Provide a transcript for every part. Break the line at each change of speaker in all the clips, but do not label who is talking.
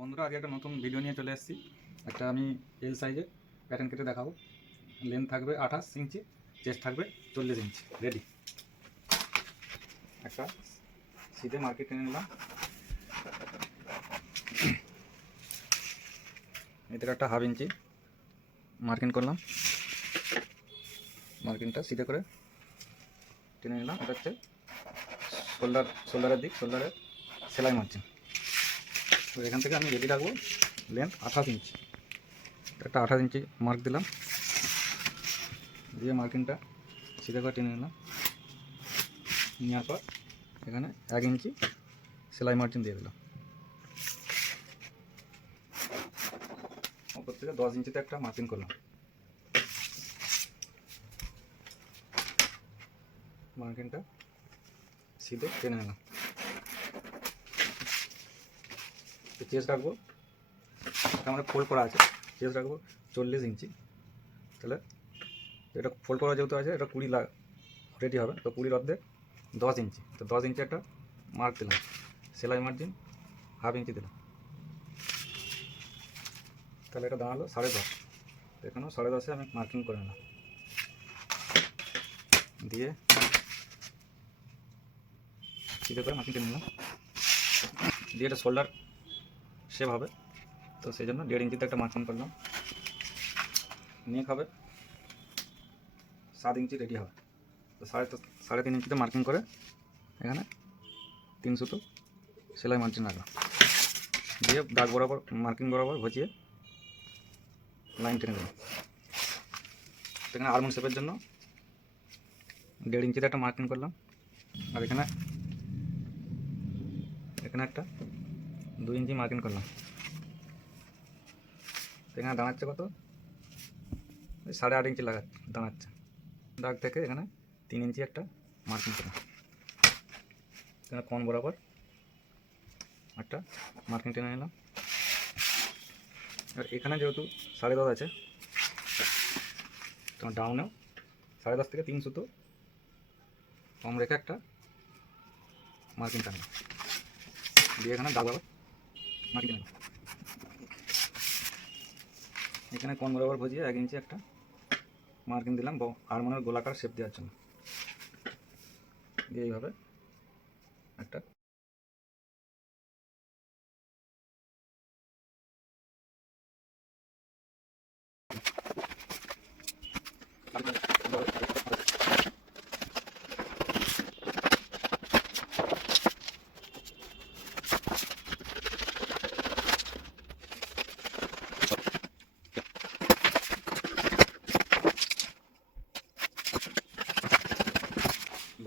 বন্ধুরা, আজকে একটা নতুন ভিডিও নিয়ে চলে এসেছি। একটা আমি এল সাইজের প্যাটার্ন কেটে দেখাবো। লেন্থ থাকবে আঠাশ ইঞ্চি চেস্ট থাকবে চল্লিশ ইঞ্চি। রেডি একটা সিধে মার্কেট কিনে নিলাম। এদের একটা হাফ ইঞ্চি মার্কিং করলাম। মার্কিংটা সিধে করে টেনে নিলাম। এটা হচ্ছে শোল্ডার শোল্ডারের দিক শোল্ডারের সেলাই মার্জিন তো এখান থেকে আমি রেডি রাখব লেন্থ আঠাশ ইঞ্চি একটা আঠাশ ইঞ্চি মার্ক দিলাম। দিয়ে মার্কিংটা সিধে করে টেনে নিলাম। নেওয়ার পর এখানে এক ইঞ্চি সেলাই মার্জিন দিয়ে দিলাম। ওপর থেকে দশ ইঞ্চিতে একটা মার্কিং করলাম। মার্কিংটা সিধে টেনে নিলাম। চেস রাখব এটা আমাদের ফোল্ড করা আছে চেস রাখব চল্লিশ ইঞ্চি। তাহলে এটা ফোল্ড করা যেহেতু আছে, এটা কুড়ি লাখ রেডি হবে, তো কুড়ির অর্ধেক দশ ইঞ্চি। তো দশ ইঞ্চি একটা মার্ক দিলাম, সেলাই মার্জিন হাফ ইঞ্চি দিলাম। তাহলে এটা দাঁড়াল সাড়ে দশ। এখানেও সাড়ে দশে আমি মার্কিং করে নিলাম। দিয়ে সিধে করে মার্কিং করে নিলাম। দিয়ে এটা শোল্ডার হবে তো সেই জন্য দেড় ইঞ্চিতে একটা মার্কিং করলাম। নেক হবে সাত ইঞ্চি রেডি হবে। তো সাড়ে তো সাড়ে তিন ইঞ্চিতে মার্কিং করে এখানে তিন সুতো সেলাই মার্জিন রাখলাম দিয়ে দাগ বরাবর মার্কিং বরাবর ঘষিয়ে লাইন টেনে দিলাম এখানে আর্মন শেপের জন্য দেড় ইঞ্চিতে একটা মার্কিং করলাম। আর এখানে এখানে একটা দুই ইঞ্চি মার্কিং করলাম। এখানে দাঁড়াচ্ছে কত? ওই সাড়ে আট ইঞ্চি লাগা দাঁড়াচ্ছে। দাগ থেকে এখানে তিন ইঞ্চি একটা মার্কিং করলাম। এখানে কোন বরাবর একটা মার্কিং টেনে নিলাম। আর এখানে যেহেতু সাড়ে দশ আছে তোমার ডাউনেও সাড়ে দশ থেকে তিন সুতো কম রেখে একটা মার্কিং টানলাম। দিয়ে এখানে দাগ মাটি দিলাম। এখানে কোন বরাবর ভজিয়ে এক ইঞ্চি একটা মার্কিং দিলাম হারমোনের গোলাকার শেপ দেওয়ার জন্য। দিয়ে এইভাবে একটা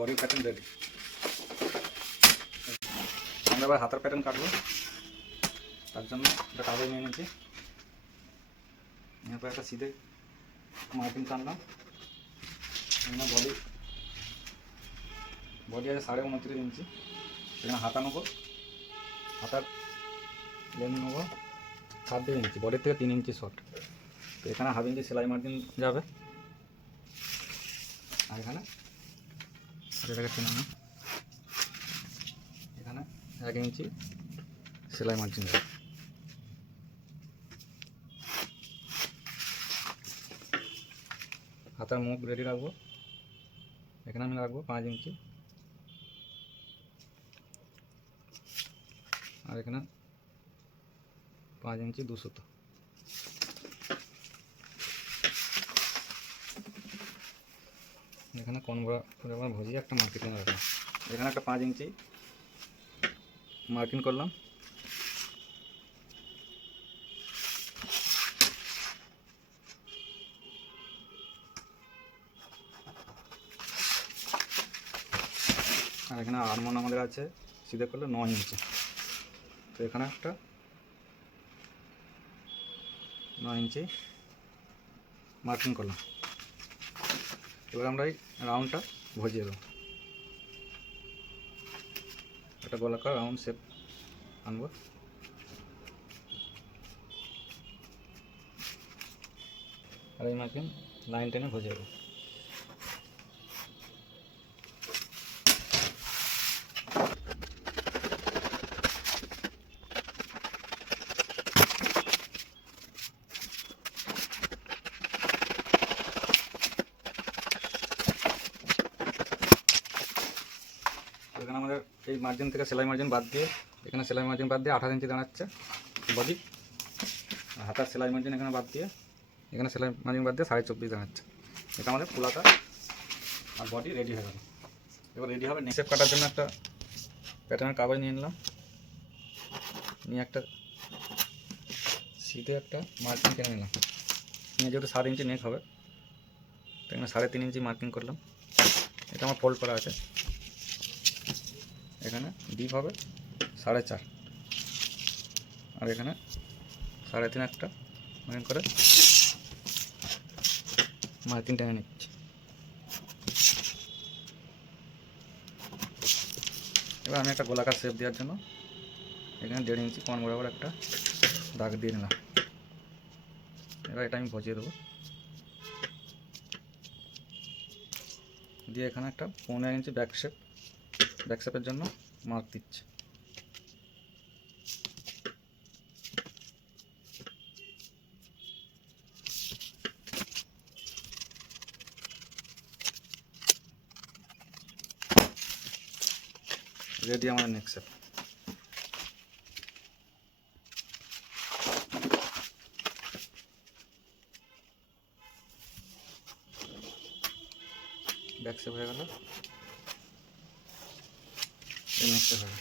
বডি প্যাটার্ন রেডি আমরা এবার হাতের প্যাটার্ন কাটবো। তার জন্য একটা কাগজ নিয়ে নিচ্ছি। এরপর একটা সিধে মার্কিং টানলাম এখানে বডি বডি আছে সাড়ে উনত্রিশ ইঞ্চি। এখানে হাতা নেব। হাতার লেন নেব ছাব্বিশ ইঞ্চি। বডির থেকে তিন ইঞ্চি শর্ট তো এখানে হাফ ইঞ্চি সেলাই মার্জিন যাবে। আর এখানে এটাকে টেনে নিই। এখানে এক ইঞ্চি সেলাই মার্জিন। দেবে হাতার মুখ রেডি রাখব। এখানে আমি রাখব পাঁচ ইঞ্চি। আর এখানে পাঁচ ইঞ্চি দুশোতো এখানে কোন করে আবার ভজিয়ে একটা মার্কেটিং রাখলাম। এখানে একটা পাঁচ ইঞ্চি মার্কিং করলাম। আর এখানে আরমন আমাদের আছে, সিধে করলে নয় ইঞ্চি। তো এখানে একটা নয় ইঞ্চি মার্কিং করলাম। এবার আমরা এই রাউন্ডটা ভজিয়ে দেবো। একটা গোলাকার রাউন্ড শেপ আনব। আর এই মাছ লাইন টেনে ভজিয়ে দেবো। মার্জিন থেকে সেলাই মার্জিন বাদ দিয়ে, এখানে সেলাই মার্জিন বাদ দিয়ে আঠাশ ইঞ্চি দাঁড়াচ্ছে বডি হাতার সেলাই মার্জিন এখানে বাদ দিয়ে, এখানে সেলাই মার্জিন বাদ দিয়ে সাড়ে চব্বিশ দাঁড়াচ্ছে। এটা আমাদের পুলাটা আর বডি রেডি হয়ে গেল। এবার রেডি হবে নেক্সট কাটার জন্য একটা প্যাটার্নের কাগজ নিয়ে নিলাম। নিয়ে একটা শীতে একটা মার্কিং কিনে নিলাম। নিয়ে যেহেতু সাত ইঞ্চি নেক হবে, তো এখানে সাড়ে তিন ইঞ্চি মার্কিং করলাম। এটা আমার ফোল্ড করা আছে। এখানে ডিপ হবে সাড়ে চার। আর এখানে সাড়ে তিন একটা মার্কিং করে মার্কিং টেনে নিচ্ছি। এবার আমি একটা গোলাকার শেপ দেওয়ার জন্য এখানে দেড় ইঞ্চি কোন বরাবর একটা দাগ দিয়ে নিলাম। এবার এটা আমি বজিয়ে দেবো। দিয়ে এখানে একটা পনেরো ইঞ্চি ব্যাক শেপ ব্যাক শেপের জন্য মার্ক দিচ্ছে। রেডি আমার নেক্সট শেপ ব্যাক শেপ হয়ে গেল। নেক্সট হবে।